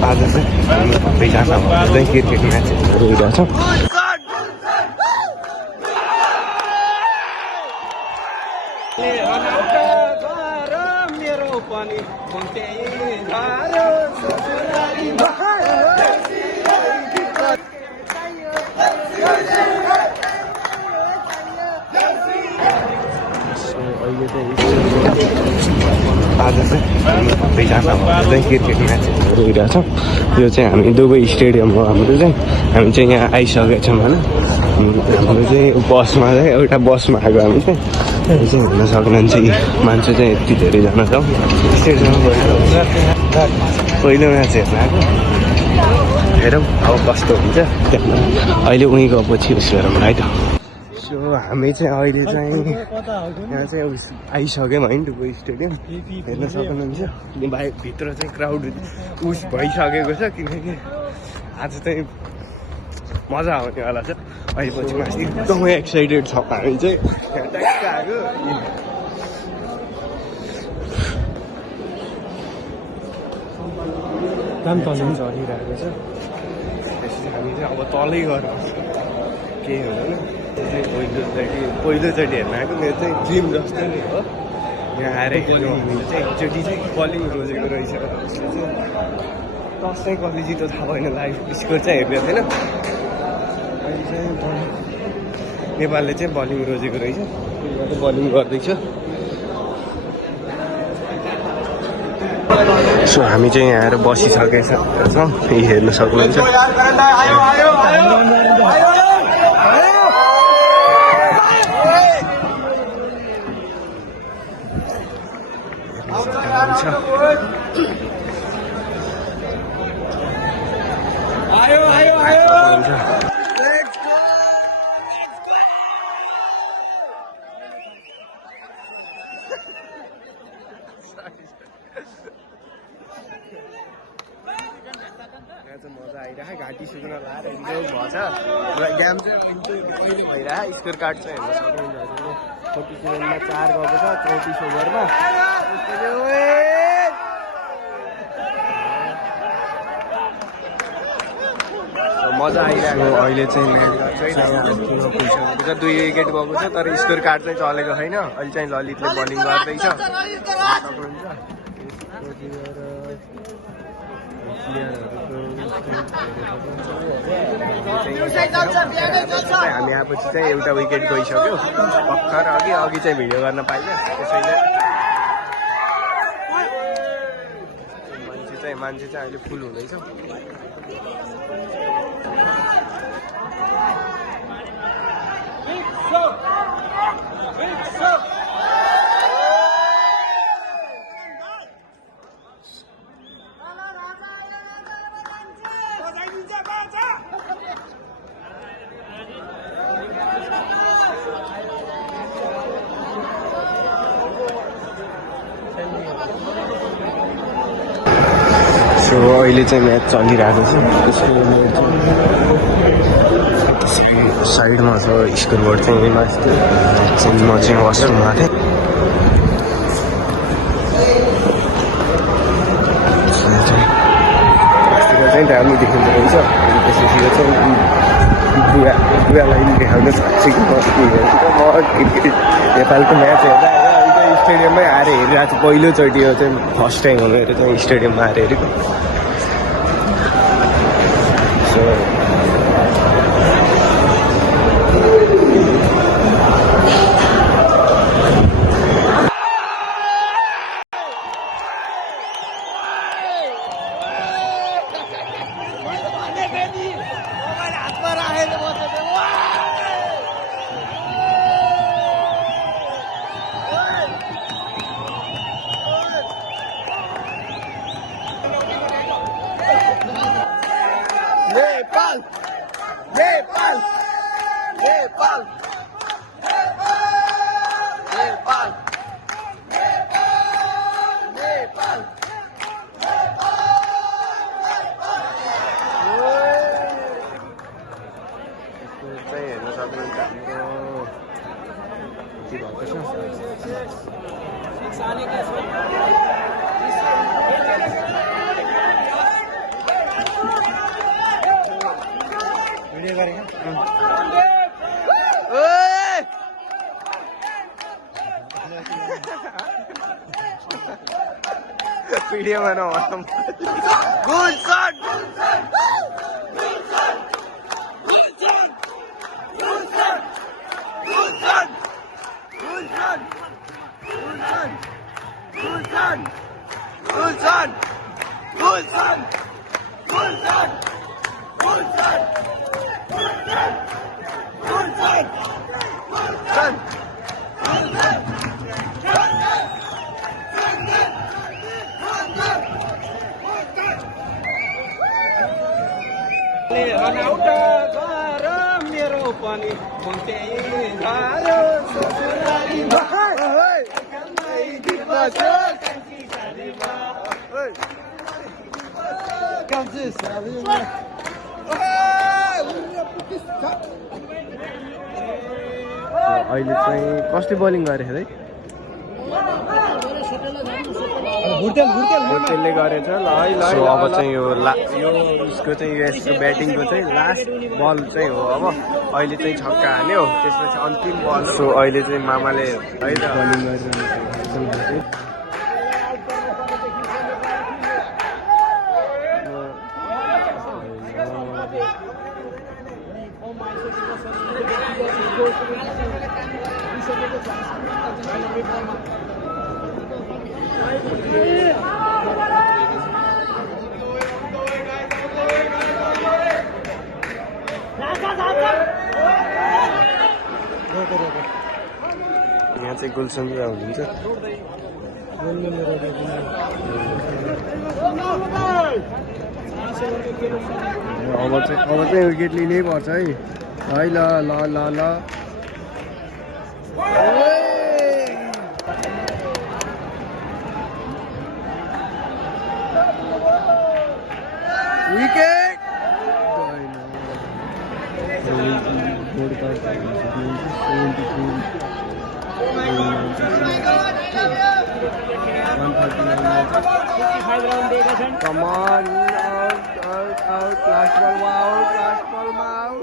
आज चाहिँ हामी सबैजना चाहिँ क्रिकेट म्याचहरू हेरिरहेछौँ। आज चाहिँ हामी सबैजना चाहिँ क्रिकेट म्याचहरू हेरिरहेछौँ। यो चाहिँ हामी दुबई स्टेडियम हो हाम्रो चाहिँ। हामी चाहिँ यहाँ आइसकेका छौँ होइन। हाम्रो चाहिँ बसमा चाहिँ एउटा बसमा आएको हामी चाहिँ हेर्न सक्नुहुन्छ कि मान्छे चाहिँ यति धेरैजना छ स्टेडियममा पहिलो म्याच हेर्न आएको। हेरौँ अब कस्तो हुन्छ अहिले उहीँ गएपछि उस हेरौँ है त। सो हामी चाहिँ अहिले चाहिँ यहाँ चाहिँ आइसक्यौँ होइन दुबई स्टेडियम हेर्न सक्नुहुन्छ। बाहिर भित्र चाहिँ क्राउड उस भइसकेको छ किनकि आज चाहिँ मजा आउनेवाला छ। अहिले पछि माथि एकदमै एक्साइटेड छ हामी चाहिँ ट्याक्क आएको। काम तलै चलिरहेको छ। त्यसपछि हामी चाहिँ अब तलै गर्नु केही हुँदैन। पहिलोचोटि हेर्न आएको मेरो चाहिँ ड्रिम जस्तो नै हो। यहाँ आएर हामीले चाहिँ एकचोटि चाहिँ बलिङ रोजेको रहेछ। टस चाहिँ कसले जित्यो थाहा भएन, लाइभ स्कोर चाहिँ हेर्दै थिएन। अहिले चाहिँ नेपालले चाहिँ बलिङ रोजेको रहेछ, बलिङ गर्दैछ। सो हामी चाहिँ यहाँ आएर बसिसकेका छौँ, यही हेर्न सक्नुहुन्छ। मजा आइरहेको घाँटी सुक्न लाएर इन्जोय भएछ। गेम चाहिँ बिल्कुल भइरहेको। स्कोर कार्ड चाहिँ हेर्न सक्नुहुन्छ हजुरले। 47मा 4 गएको छ 34 ओभरमा। मजा आइरहेको। अहिले चाहिँ म्याच पुगिसकेको छ, 2 विकेट गएको छ तर स्कोर कार्ड चाहिँ चलेको छैन। अहिले चाहिँ ललितले बलिङ गर्दैछ। हामी आएपछि चाहिँ एउटा विकेट गइसक्यो भर्खर। अघि चाहिँ भिडियो गर्न पाइयो। त्यसैले मान्छे चाहिँ अहिले फुल हुँदैछ। सो अहिले चाहिँ म्याच चलिरहेको छ। त्यसको साइडमा छ स्कोरबोर्ड चाहिँ यहीँ माथि। म चाहिँ वासरुममा थिएँ। चाहिँ दामी देखिँदो रहेछ। त्यसपछि चाहिँ बुवालाई देखाउन सक्छु कि म क्रिकेट नेपालको म्याच हेर्दा अहिले स्टेडियममै आएर हेरिरहेको छु। पहिलोचोटि हो चाहिँ, फर्स्ट टाइम हो मेरो चाहिँ स्टेडियममा आएर हेरेको। सो भिडियोमा नभनौँ अनाउट गर मेरो पनि अहिले चाहिँ कसले बलिङ गरे है भुटेलले गरेछ ल है ल अब चाहिँ यो उसको चाहिँ यसको ब्याटिङको चाहिँ लास्ट बल चाहिँ हो अब अहिले चाहिँ छक्का हाल्यो त्यसपछि अन्तिम बल सो अहिले चाहिँ मामाले है त बलिङ गरिरहनु यहाँ चाहिँ गुलसन्द्र हुनुहुन्छ अब चाहिँ विकेट लिनै पर्छ है ल ल ल ल wicket Come on, out, last ball out.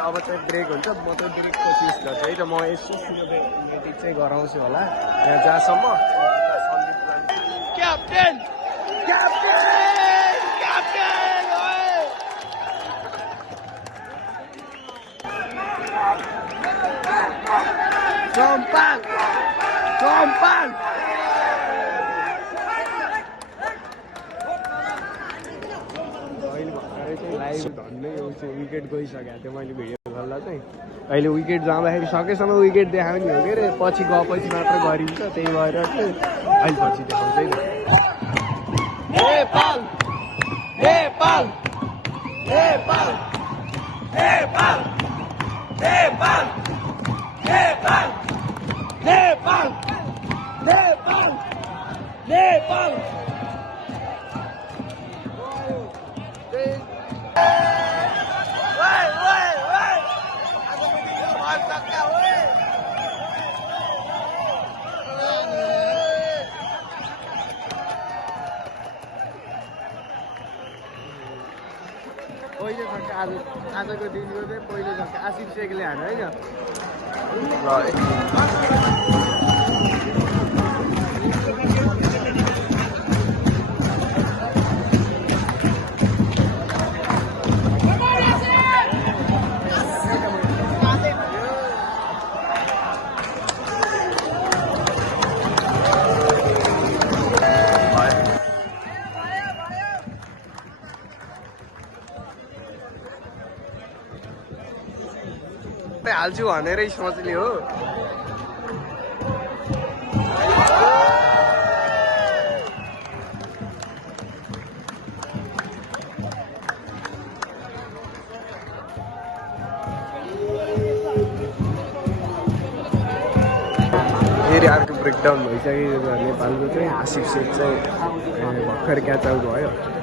अब चाहिँ ब्रेक हुन्छ म चाहिँ ब्रेकको चिज गर्छु है त म यसो सिमेटिक चाहिँ गराउँछु होला यहाँ जहाँसम्म क्याप्टेन विकेट गइसकेको थियो मैले भिडियो गर्दा चाहिँ अहिले विकेट जाँदाखेरि सकेसम्म विकेट देखायो नि हो के अरे पछि गएपछि मात्र गरिन्छ त्यही भएर चाहिँ अहिले पछि देखाउँछ पहिले छक्का आजको दिनको चाहिँ पहिलो छक्का आशिष शेखले हान्यो होइन हाल्छु भनेरै सोच्ने हो फेरि अर्को ब्रेकडाउन भइसक्यो नेपालको चाहिँ आशिष शेख चाहिँ भर्खर क्याच आउट भयो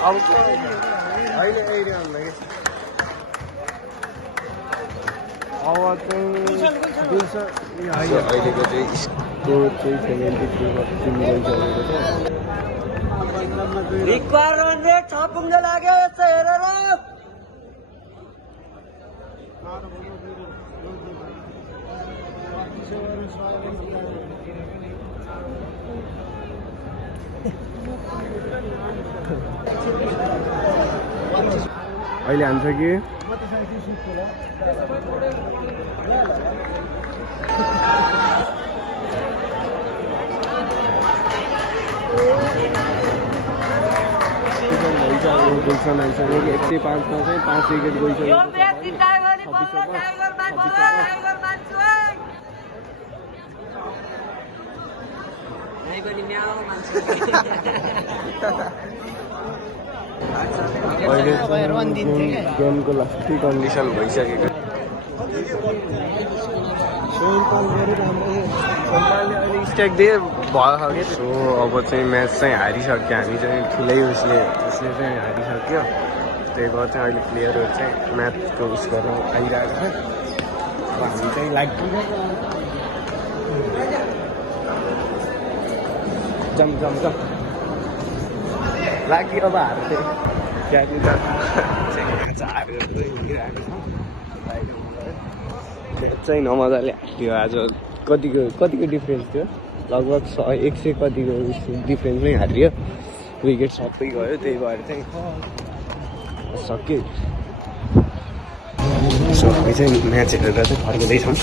अब अहिले एरियामा अब चाहिँ अहिलेको चाहिँ स्कोर चाहिँ 73 गइसकेको छ। रिक्वायरमेन्ट रेट 6 पुग्न लाग्यो यसो हेरेर अहिले हान्छ कि गुलसन आइसक्यो कि 105 मा चाहिँ 5 विकेट गइसक्यो। गेमको लास्टै कन्डिसन भइसकेको अहिले स्ट्याक दिए भयो कि सो अब चाहिँ म्याच चाहिँ हारिसक्यो हामी चाहिँ ठुलै उसले चाहिँ हारिसक्यो। त्यही भएर चाहिँ अहिले प्लेयरहरू चाहिँ म्याचको उस गर्न आइरहेको छ। अब हामी चाहिँ जम लाग्यो अब हार्दै त्यहाँनिर चाहिँ नमजाले हाल्यो। आज कतिको डिफ्रेन्स थियो लगभग 100 कतिको डिफ्रेन्समै हारियो। विकेट सबै गयो त्यही भएर चाहिँ सक्यो। सबै चाहिँ म्याच हेरेर चाहिँ फर्किँदैछौँ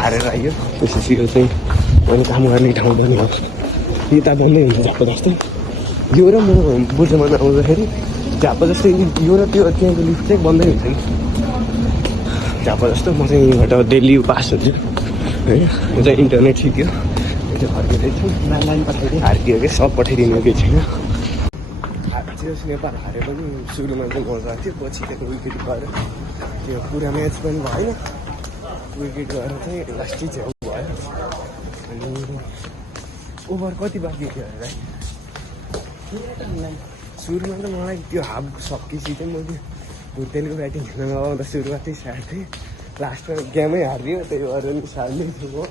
हारेर आयो। त्यसपछि यो चाहिँ मैले काम गर्ने ठाउँ पनि हो यता बन्दै हुन्छ झ्याप्पो जस्तै। यो र म बुझ्नुमा आउँदाखेरि झ्याप्पो जस्तै यो र त्यो त्यहाँको लिफ्ट चाहिँ बन्दै हुन्छ कि झ्याप्पो जस्तो। म चाहिँ यहीँबाट डेली पास हुन्छु है। यो चाहिँ इन्टरनेट सिक्यो यो चाहिँ फर्किँदैछु। हारिदियो कि सब पठाइदिनु केही छैन। चियर्स नेपाल हारे पनि सुरुमा चाहिँ मजा थियो। पछि त्यहाँको विकेट गएर त्यो पुरा म्याच पनि भएन। विकेट गएर चाहिँ लास्टै झ्याउ भयो। अनि ओभर कति बाँकी थियो अरे भाइ? सुरुमा त मलाई त्यो हाफ सकेपछि चाहिँ मैले भुटेलको ब्याटिङ खेल्न लगाउँदा सुरुवातै स्याड थिएँ। लास्टमा गेमै हारियो त्यही भएर नि सार्दै थियो।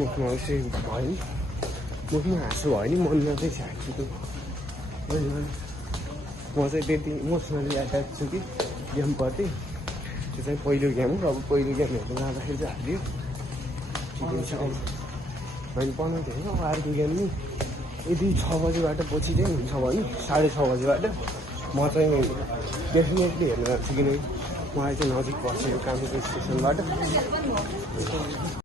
मुखमा चाहिँ भयो नि मुखमा हाँसो भयो नि मनमा चाहिँ स्याड छु। म चाहिँ त्यति इमोसनली एट्याच छु कि गेमप्रति। त्यो चाहिँ पहिलो गेम हो। अब पहिलो गेम हेर्नु जाँदाखेरि चाहिँ हारियो ठिकै छ। मैले बनाएको थिएँ अब अर्को गेम नि यदि 6 बजीबाट पछि चाहिँ हुन्छ भने 6:30 बजीबाट म चाहिँ डेफिनेटली हेर्न जान्छु। किनकि मलाई चाहिँ नजिक पर्छ यो कामको स्टेसनबाट।